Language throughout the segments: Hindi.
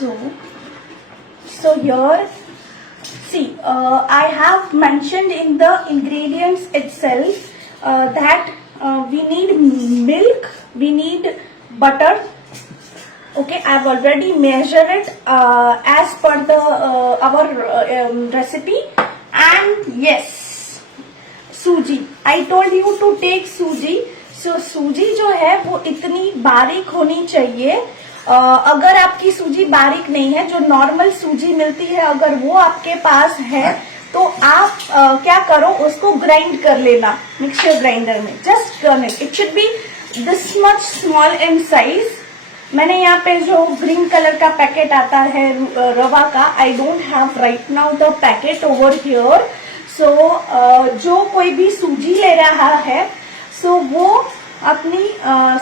so here see, I have mentioned in the ingredients itself that we need milk, we need butter. Okay, I've already measured it as per the our recipe. And yes, सूजी, I told you to take सूजी. So सूजी जो है वो इतनी बारीक होनी चाहिए. अगर आपकी सूजी बारीक नहीं है, जो नॉर्मल सूजी मिलती है, अगर वो आपके पास है तो आप क्या करो, उसको ग्राइंड कर लेना मिक्सर ग्राइंडर में. Just turn it, it should be this much small in size. मैंने यहाँ पे जो ग्रीन कलर का पैकेट आता है रवा का, I don't have right now the packet over here. So जो कोई भी सूजी ले रहा है, सो वो अपनी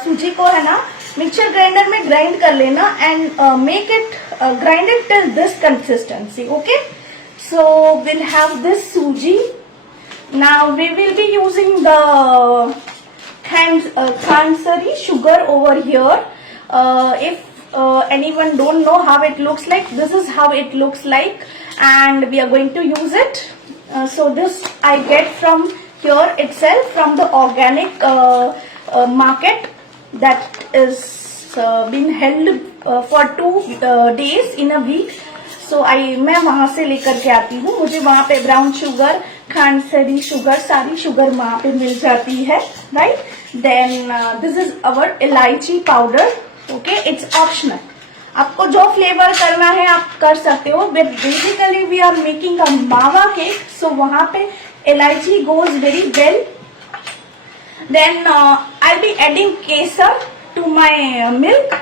सूजी को है ना मिक्सर ग्राइंडर में ग्राइंड कर लेना and make it grind it till this consistency. Okay, so will have this suji. Now we will be using the khandsari sugar over here. If anyone don't know how it looks like, this is how it looks like, and we are going to use it. So this I get from here itself, from the organic market that is been held for 2 days in a week. So मैं वहां से लेकर के आती हूँ. मुझे वहां पे ब्राउन शुगर, खांडसरी शुगर, सारी शुगर वहां पे मिल जाती है, right. Then this is our elaichi powder. Okay, it's optional. आपको जो फ्लेवर करना है आप कर सकते हो, but basically we are making a mawa cake, so वहां पे elaichi goes very well. Then I will be adding kesar to my milk,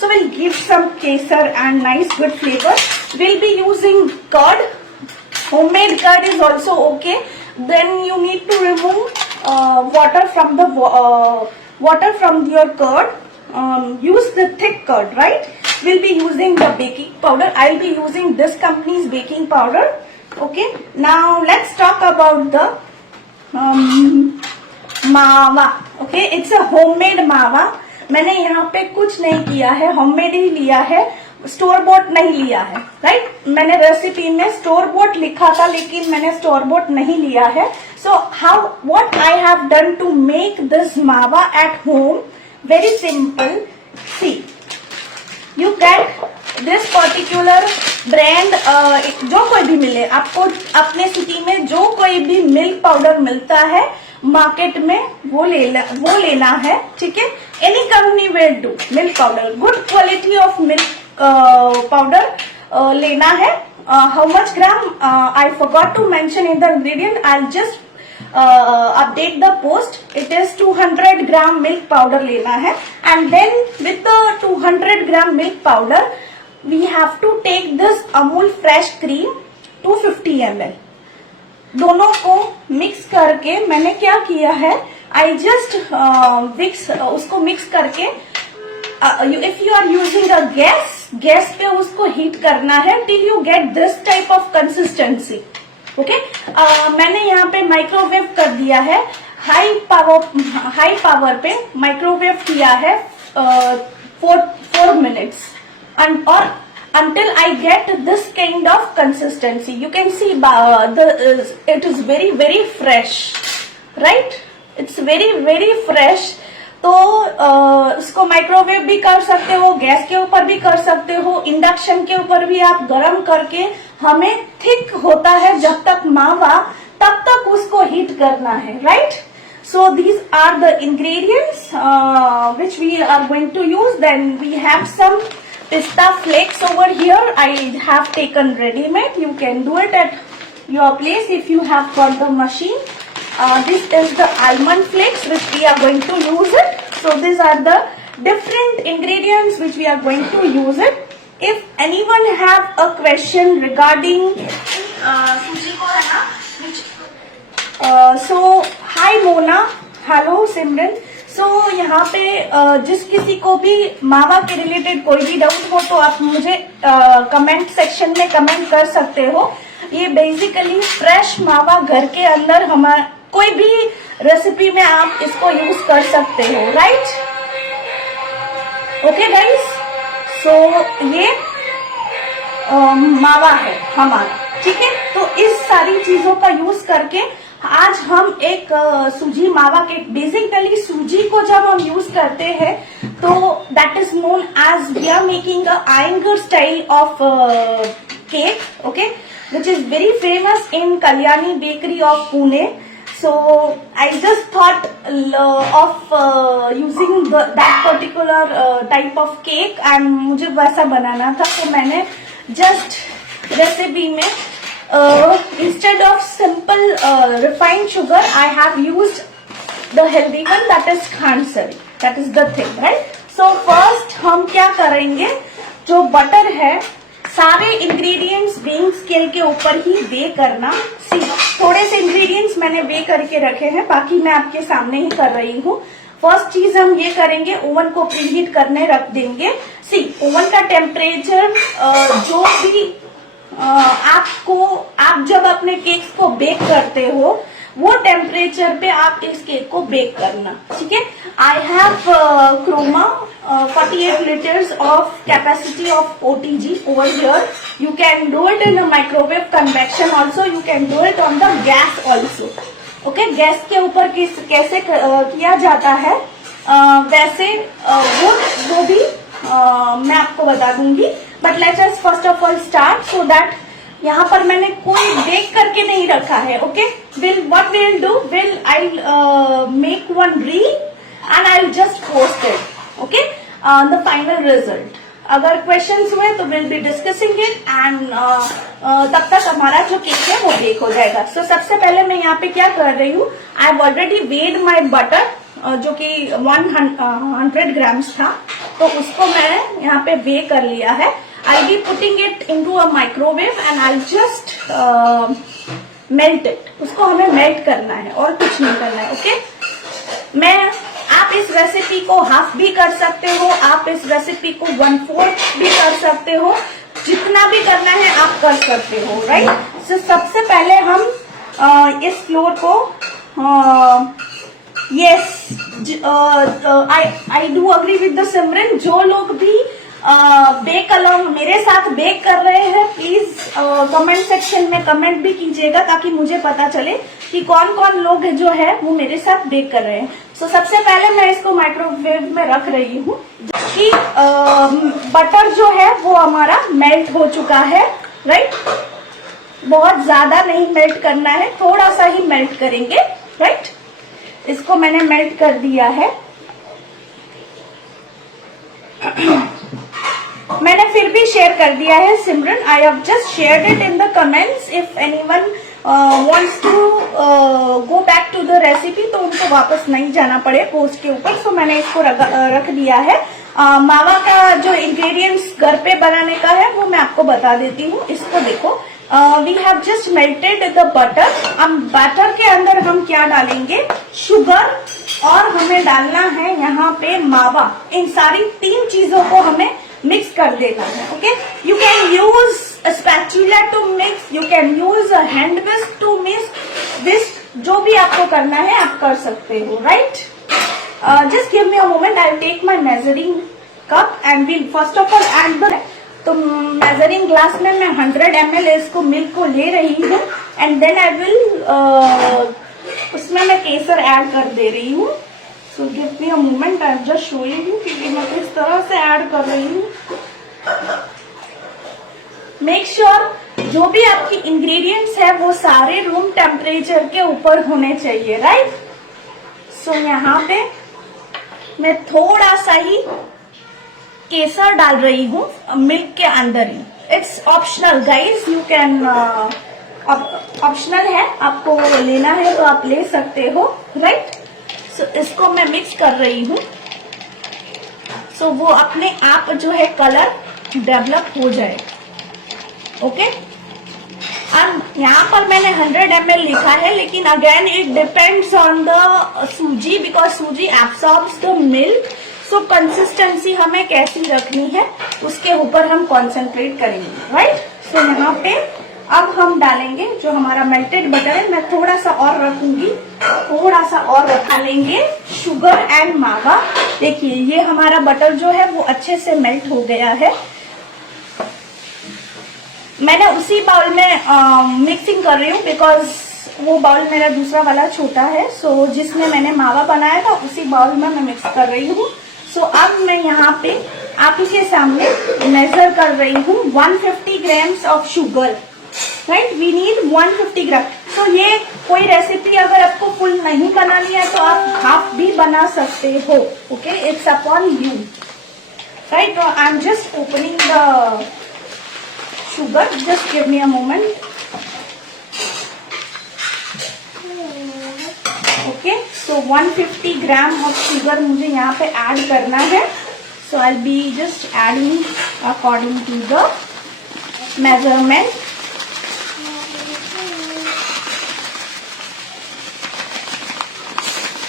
so we'll give some kesar and nice good flavor. We'll be using curd. Homemade curd is also okay. Then you need to remove water from the water from your curd. Use the thick curd, right? We'll be using the baking powder. I'll be using this company's baking powder. Okay, now let's talk about the मावा. Okay, it's a homemade मावा. मैंने यहाँ पे कुछ नहीं किया है, होममेड ही लिया है, स्टोर बोट नहीं लिया है, राइट. मैंने रेसिपी में स्टोर बोट लिखा था, लेकिन मैंने स्टोर बोट नहीं लिया है. So how what I have done to make this mawa at home, very simple. See, you get this particular brand, जो कोई भी मिले आपको, अपने सिटी में जो कोई भी मिल्क पाउडर मिलता है मार्केट में, वो लेना है, ठीक है. Any company will do. Milk powder, good quality of milk powder लेना है. How much gram, I forgot to mention in the ingredient. I just update the post. It is 200 gram milk powder लेना है. And then with the 200 gram milk powder, we have to take this Amul fresh cream 250 ml. दोनों को मिक्स करके मैंने क्या किया है, आई जस्ट उसको मिक्स करके, if you are using a gas पे उसको हीट करना है till you get this type of consistency. Okay, मैंने यहाँ पे माइक्रोवेव कर दिया है, हाई पावर पे माइक्रोवेव किया है 4 minutes और until I get this kind of consistency. You can see it is very fresh, right? It's very fresh. तो इसको माइक्रोवेव भी कर सकते हो, गैस के ऊपर भी कर सकते हो, इंडक्शन के ऊपर भी आप गरम करके, हमें थिक होता है जब तक मावा, तब तक उसको हीट करना है, right. So these are the ingredients which we are going to use. Then we have some pista flakes over here. I have taken ready-made. You can do it at your place if you have got the machine. This is the almond flakes which we are going to use it. So these are the different ingredients which we are going to use it. If anyone have a question regarding suji ko hai na, so hi Mona, hello Simran. So यहाँ पे जिस किसी को भी मावा के रिलेटेड कोई भी डाउट हो तो आप मुझे कमेंट सेक्शन में कमेंट कर सकते हो. ये बेसिकली फ्रेश मावा घर के अंदर हमारा कोई भी रेसिपी में आप इसको यूज कर सकते हो, राइट. ओके गाइस, सो ये मावा है हमारा, ठीक है। तो इस सारी चीजों का यूज करके आज हम एक सूजी मावा केक, बेसिकली सूजी को जब हम यूज करते हैं तो that is known as we are making a Iyengar style of cake, okay, which is very famous in Kalyani Bakery of Pune. So I just thought of using that particular type of cake and मुझे वैसा बनाना था, तो मैंने just रेसिपी में instead of simple refined sugar I have used the healthy one, that is khansari, that is the thing, right? So first हम क्या करेंगे, जो बटर है सारे इंग्रेडिएंट्स वेइंग स्केल के ऊपर ही वे करना। सी थोड़े से इंग्रेडिएंट्स मैंने वे करके रखे हैं, बाकी मैं आपके सामने ही कर रही हूँ। फर्स्ट चीज हम ये करेंगे, ओवन को प्रीहीट करने रख देंगे। सी ओवन का टेम्परेचर जो भी आप जब अपने केक्स को बेक करते हो वो टेम्परेचर पे आप इस केक को बेक करना, ठीक है। I have Croma 48 liters of capacity of OTG over here. You can do it in a microwave convection also. You can do it on the gas also. Okay, gas के ऊपर कैसे किया जाता है वैसे वो भी मैं आपको बता दूंगी। But let's us first of all start, so that यहाँ पर मैंने कोई बेक करके नहीं रखा है। Okay, what we'll do, I'll make one reel and I'll just post it. Okay, the final result. अगर क्वेश्चंस हुए तो we'll be discussing it and तब तक हमारा जो केक है वो बेक हो जाएगा। So सबसे पहले मैं यहाँ पे क्या कर रही हूँ, I've already weighed my butter जो कि 100 grams था, तो उसको मैं यहाँ पे वे कर लिया है। I'll be putting it into a microwave and I'll just melt it. उसको हमें मेल्ट करना है और कुछ नहीं करना है। ओके, आप इस रेसिपी को हाफ भी कर सकते हो, आप इस रेसिपी को 1/4 भी कर सकते हो, जितना भी करना है आप कर सकते हो, राइट। सो सबसे पहले हम इस फ्लोर को yes I do agree with the Simran, जो लोग भी बेक अलॉन्ग मेरे साथ बेक कर रहे हैं प्लीज कमेंट सेक्शन में कमेंट भी कीजिएगा, ताकि मुझे पता चले कि कौन कौन लोग जो है वो मेरे साथ बेक कर रहे हैं। सो सबसे पहले मैं इसको माइक्रोवेव में रख रही हूँ कि बटर जो है वो हमारा मेल्ट हो चुका है, राइट। बहुत ज्यादा नहीं मेल्ट करना है, थोड़ा सा ही मेल्ट करेंगे, राइट। इसको मैंने मेल्ट कर दिया है। मैंने फिर भी शेयर कर दिया है Simran, I have just shared it in the comments. If anyone wants to go back to the recipe तो उनको वापस नहीं जाना पड़े पोस्ट के ऊपर। सो मैंने इसको रख दिया है। मावा का जो इंग्रेडिएंट्स घर पे बनाने का है वो मैं आपको बता देती हूँ। इसको देखो, we have just melted the butter. अब बटर के अंदर हम क्या डालेंगे, शुगर, और हमें डालना है यहाँ पे मावा। इन सारी 3 चीजों को हमें मिक्स कर देना है। Okay, you can use spatula to mix, you can use hand whisk to whisk, जो भी आपको करना है आप कर सकते हो, right. Just give me a moment, I will take my measuring cup and will first of all add the, तो मेजरिंग ग्लास में मैं 100 ml इसको मिल्क को ले रही हूँ एंड देन आई विल उसमें मैं केसर ऐड कर दे रही हूँ। So give me a moment, I am just showing you कि मैं किस तरह से ऐड कर रही हूँ। मेक श्योर जो भी आपकी इंग्रेडिएंट्स है वो सारे रूम टेम्परेचर के ऊपर होने चाहिए, राइट। सो यहाँ पे मैं थोड़ा सा ही केसर डाल रही हूँ मिल्क के अंदर ही। It's optional guys, you can optional है, आपको लेना है तो आप ले सकते हो, राइट। सो इसको मैं मिक्स कर रही हूँ, सो वो अपने आप जो है कलर डेवलप हो जाए। ओके, अब यहाँ पर मैंने 100 ml लिखा है, लेकिन again it depends on the सूजी, बिकॉज सूजी एब्सॉर्ब्स द मिल्क। सो कंसिस्टेंसी हमें कैसी रखनी है उसके ऊपर हम कॉन्सेंट्रेट करेंगे, राइट। सो यहाँ पे अब हम डालेंगे जो हमारा मेल्टेड बटर है, मैं थोड़ा सा और रखूंगी, थोड़ा सा और रखा लेंगे शुगर एंड मावा। देखिए ये हमारा बटर जो है वो अच्छे से मेल्ट हो गया है। मैंने उसी बाउल में मिक्सिंग कर रही हूँ बिकॉज वो बाउल मेरा दूसरा वाला छोटा है। सो जिसमें मैंने मावा बनाया था उसी बाउल में मैं मिक्स कर रही हूँ। सो अब मैं यहाँ पे आप ही के सामने मेजर कर रही हूँ 150 grams of sugar, right. We need 150 gram. तो ये कोई रेसिपी अगर आपको फुल नहीं बनानी है तो आप हाफ भी बना सकते हो। Okay, it's upon you, right. I am just opening the sugar, just give me a moment. Okay, so 150 gram of sugar मुझे यहाँ पे ऐड करना है। So I'll be just adding according to the measurement.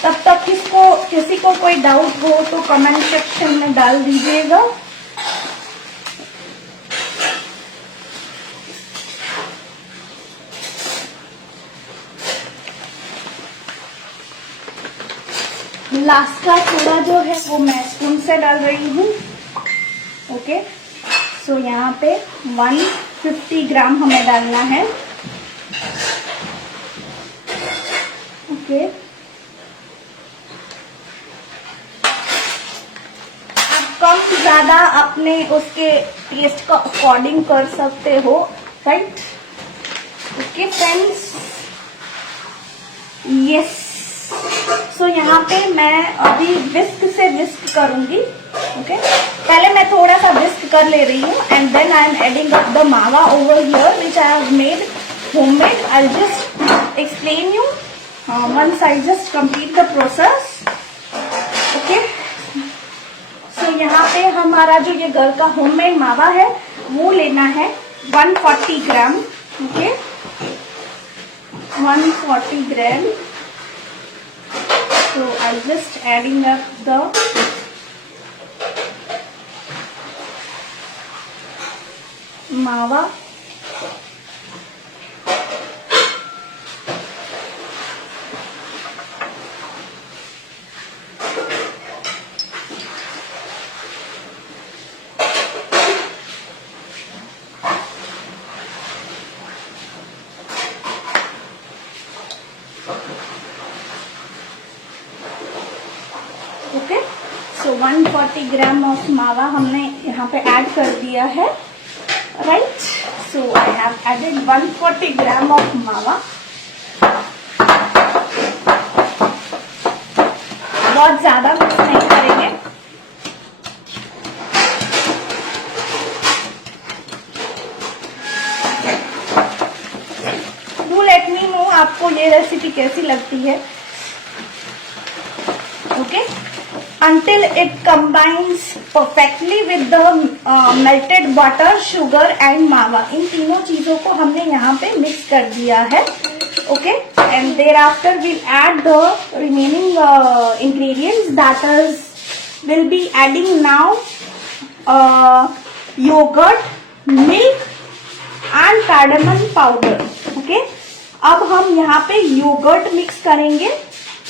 तब तक किसी को कोई डाउट हो तो कमेंट सेक्शन में डाल दीजिएगा। लास्ट का थोड़ा जो है वो मैं स्पून से डाल रही हूँ। ओके, सो यहाँ पे 150 ग्राम हमें डालना है। ओके, आप कम ज्यादा अपने उसके टेस्ट का अकॉर्डिंग कर सकते हो, right. Okay friends, yes. So यहाँ पे मैं अभी विस्क से विस्क करूंगी। ओके, पहले मैं थोड़ा सा विस्क कर ले रही हूँ and then I am adding up the mawa over here which I have made homemade. I just explain you once I just complete the process. Okay, so यहाँ पे हमारा जो ये घर का होममेड मावा है वो लेना है 140 gram. Okay, 140 gram. So I'm just adding up the mawa. Okay, so 140 gram of mawa हमने यहाँ पे ऐड कर दिया है, right. So I have added 140 gram of mawa. बहुत ज्यादा मिक्स नहीं करेंगे। डू लेट मी नो आपको ये रेसिपी कैसी लगती है। Okay, until it combines perfectly with the melted butter, sugar and मावा। इन तीनों चीजों को हमने यहाँ पे मिक्स कर दिया है। Okay, and thereafter we'll add the remaining ingredients, that is we'll be adding now yogurt, milk and cardamom powder। Okay, अब हम यहाँ पे योगर्ट मिक्स करेंगे,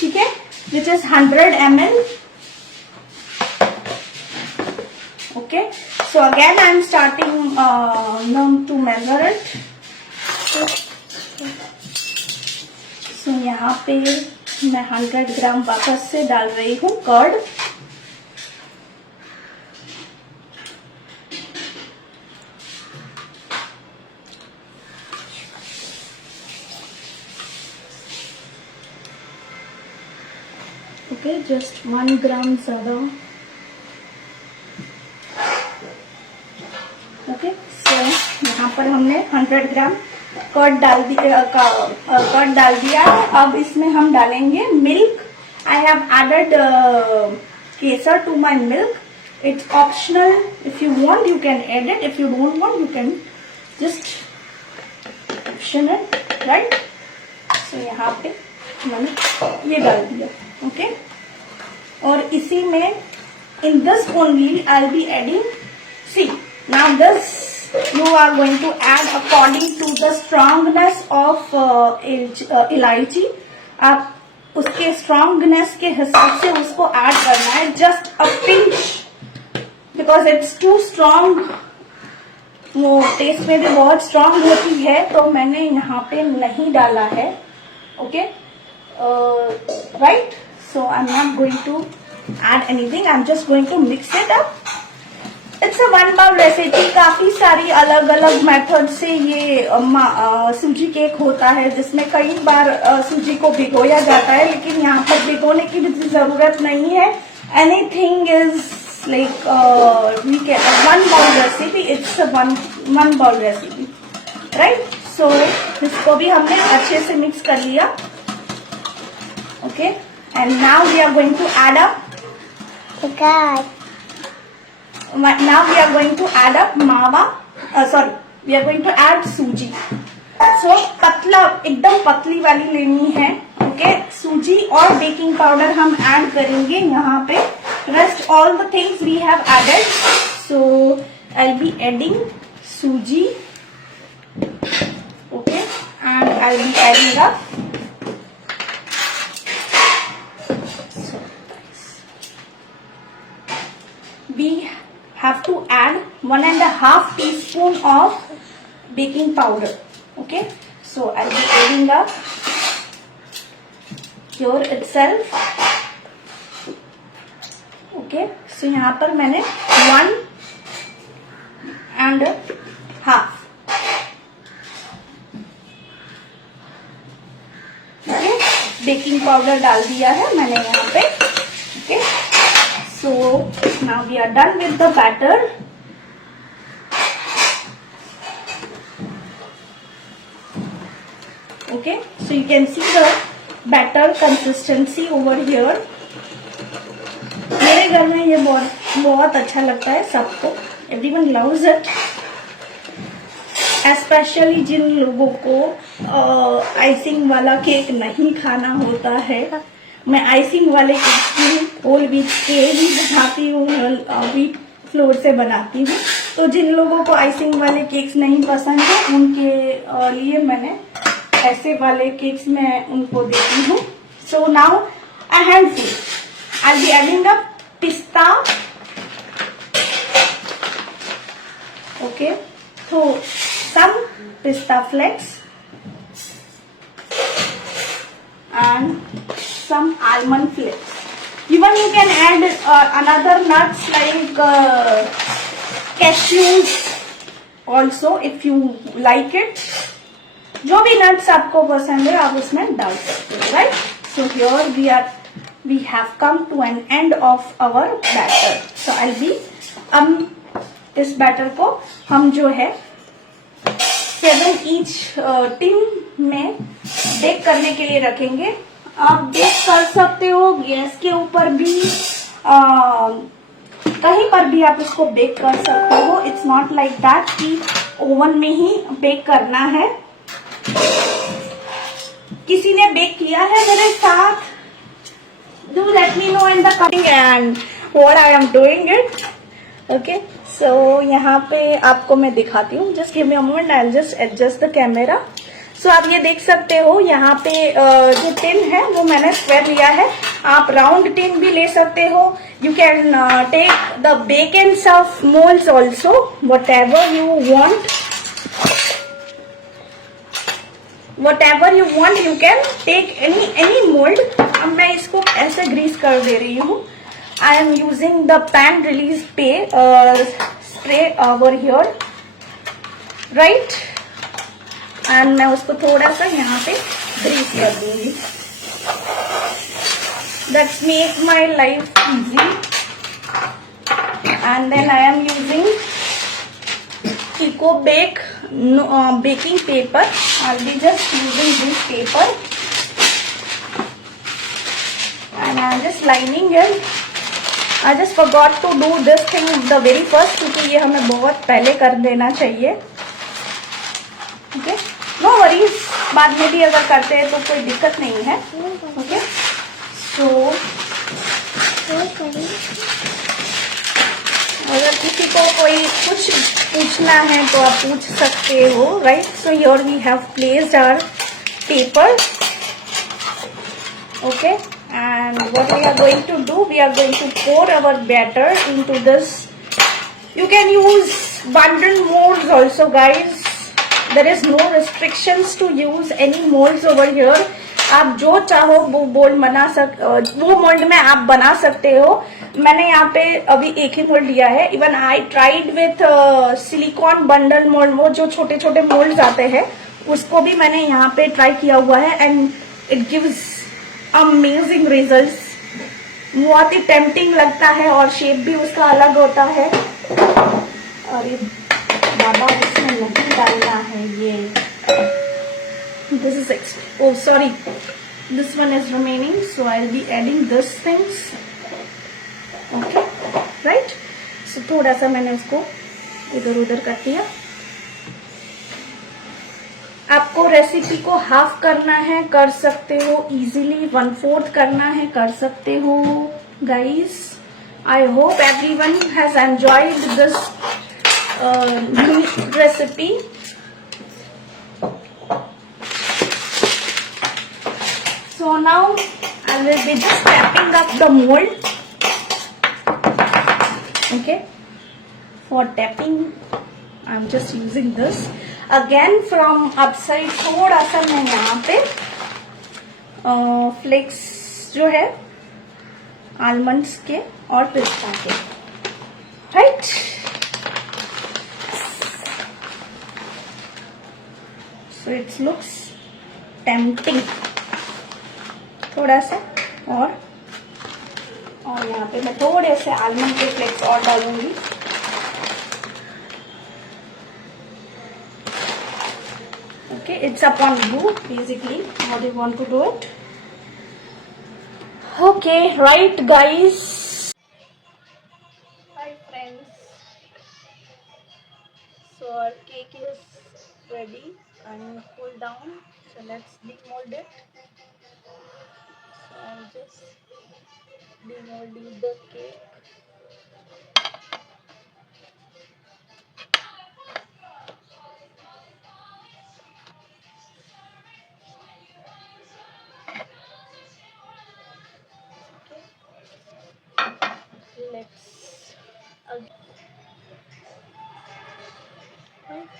ठीक है, which is 100 ml। Okay, so again I am starting now to measure it। So यहाँ पे मैं 100 ग्राम वापस से डाल रही हूँ कर्ड। ओके, जस्ट 1 ग्राम ज्यादा। ओके, सो यहाँ पर हमने 100 ग्राम कर्ड डाल दिया है। अब इसमें हम डालेंगे milk. I have added kesar to my milk. It's optional, if you want you can add it, if you don't want you can just option it, right. So यहाँ पे मैंने ये डाल दिया। ओके, और इसी में in this only I will be adding, see now this you are going to add according to the strongness of इलायची। आप उसके स्ट्रॉन्गनेस के हिसाब से उसको ऐड करना है, just a pinch, because it's too strong वो टेस्ट में भी बहुत स्ट्रांग होती है, तो मैंने यहाँ पे नहीं डाला है. Okay, right. So I am not going to add anything, I am just going to mix it up. It's a 1 bowl recipe. काफी सारी अलग अलग मेथड से ये सूजी केक होता है, जिसमें कई बार सूजी को भिगोया जाता है, लेकिन यहाँ पर भिगोने की भी जरूरत नहीं है. Anything is like we can 1 bowl recipe. It's one bowl recipe, right. So इसको भी हमने अच्छे से मिक्स कर लिया. Okay, and now we are going to add up. Now we are going to add up मावा. We are going to add सूजी. So पतला, एकदम पतली वाली लेनी है. ओके, सूजी और बेकिंग पाउडर हम ऐड करेंगे यहाँ पे. Rest all the things we have added. So I'll be adding सूजी. Okay, and I'll be adding up. We have to add 1.5 teaspoon of baking powder. Okay, so I'll be adding up here itself. Okay, so यहाँ पर मैंने 1.5. okay, बेकिंग पाउडर डाल दिया है मैंने यहाँ पे. Okay, so now we are done with the batter. Okay, so you can see the batter consistency over here. मेरे घर में ये बहुत अच्छा लगता है सबको. Everyone loves it. स्पेशली जिन लोगों को आइसिंग वाला केक नहीं खाना होता है. मैं आइसिंग वाले केक होल व्हीट के ही बनाती हूँ, व्हीट फ्लोर से बनाती हूँ. तो जिन लोगों को आइसिंग वाले केक्स नहीं पसंद है, उनके लिए मैंने ऐसे वाले केक्स मैं उनको देती हूँ. So now a handful. I'll be adding up pista. Okay, so some pista flakes and some almond flakes. Even you can add another nuts like cashews also if you like it. जो भी nuts आपको पसंद है आप उसमें डाल सकते हो, right? So here we have come to an end of our batter. So I'll be इस बैटर को हम जो है 7 ईच टिन में बेक करने के लिए रखेंगे. आप बेक कर सकते हो गैस के ऊपर भी, कहीं पर भी आप इसको बेक कर सकते हो. इट्स नॉट लाइक दैट कि ओवन में ही बेक करना है. किसी ने बेक किया है मेरे साथ? Do let me know in the comment and what I am doing it. Okay, so यहाँ पे आपको मैं दिखाती हूँ. Just give me a moment. I'll just adjust the camera. So आप ये देख सकते हो यहाँ पे जो टिन है वो मैंने स्क्वायर लिया है. आप राउंड टिन भी ले सकते हो. You can take the bake and serve molds also, whatever you want. Whatever you want, you can take any mold. अब मैं इसको ऐसे ग्रीस कर दे रही हूँ. I am using the pan release spray over here, right? And मैं उसको थोड़ा सा यहाँ पे ग्रीस कर दूंगी. That's make my life easy. And then I am using Eco Bake baking paper. I'll be just using this paper and I'm just lining it. I just forgot to do this thing the very first क्योंकि ये हमें बहुत पहले कर देना चाहिए. Okay, no worries, बाद में भी अगर करते हैं तो कोई दिक्कत नहीं है. Okay, so अगर किसी को कोई कुछ पूछना है तो आप पूछ सकते हो, right? So here we have placed our paper. Okay, and what we are going to do, we are going to pour our batter into this. You can use bundle molds also, guys. There is no restrictions to use any molds over here. आप जो चाहो वो वो मोल्ड में आप बना सकते हो. मैंने यहाँ पे अभी एक ही मोल्ड लिया है. Even I tried with silicon bundle mould, वो जो छोटे छोटे मोल्ड आते हैं उसको भी मैंने यहाँ पे ट्राई किया हुआ है and it gives amazing results. बहुत ही टेम्पटिंग लगता है और शेप भी उसका अलग होता है. और ये बाबा इसमें नहीं डालना है ये. This is oh sorry, this one is remaining, so I'll be adding this things. Okay, right? So थोड़ा सा मैंने इसको इधर उधर कर दिया. आपको रेसिपी को हाफ करना है कर सकते हो इजीली. 1/4 करना है कर सकते हो guys. I hope everyone has enjoyed this recipe. So now I will be just tapping up the mold. Okay, for tapping I'm just using this. Again from upside थोड़ा सा मैं यहाँ पे फ्लेक्स जो है आलमंड्स के और पिस्ता के, right. So it looks tempting. थोड़ा सा और यहाँ पे मैं थोड़े से आलमंड के फ्लेक्स और डालूंगी. Okay, it's up on you basically how do you want to do it. Okay, right guys. Hi friends. So our cake is ready and cooled down. So let's demold it. So I'm just demolding the cake. Let's right.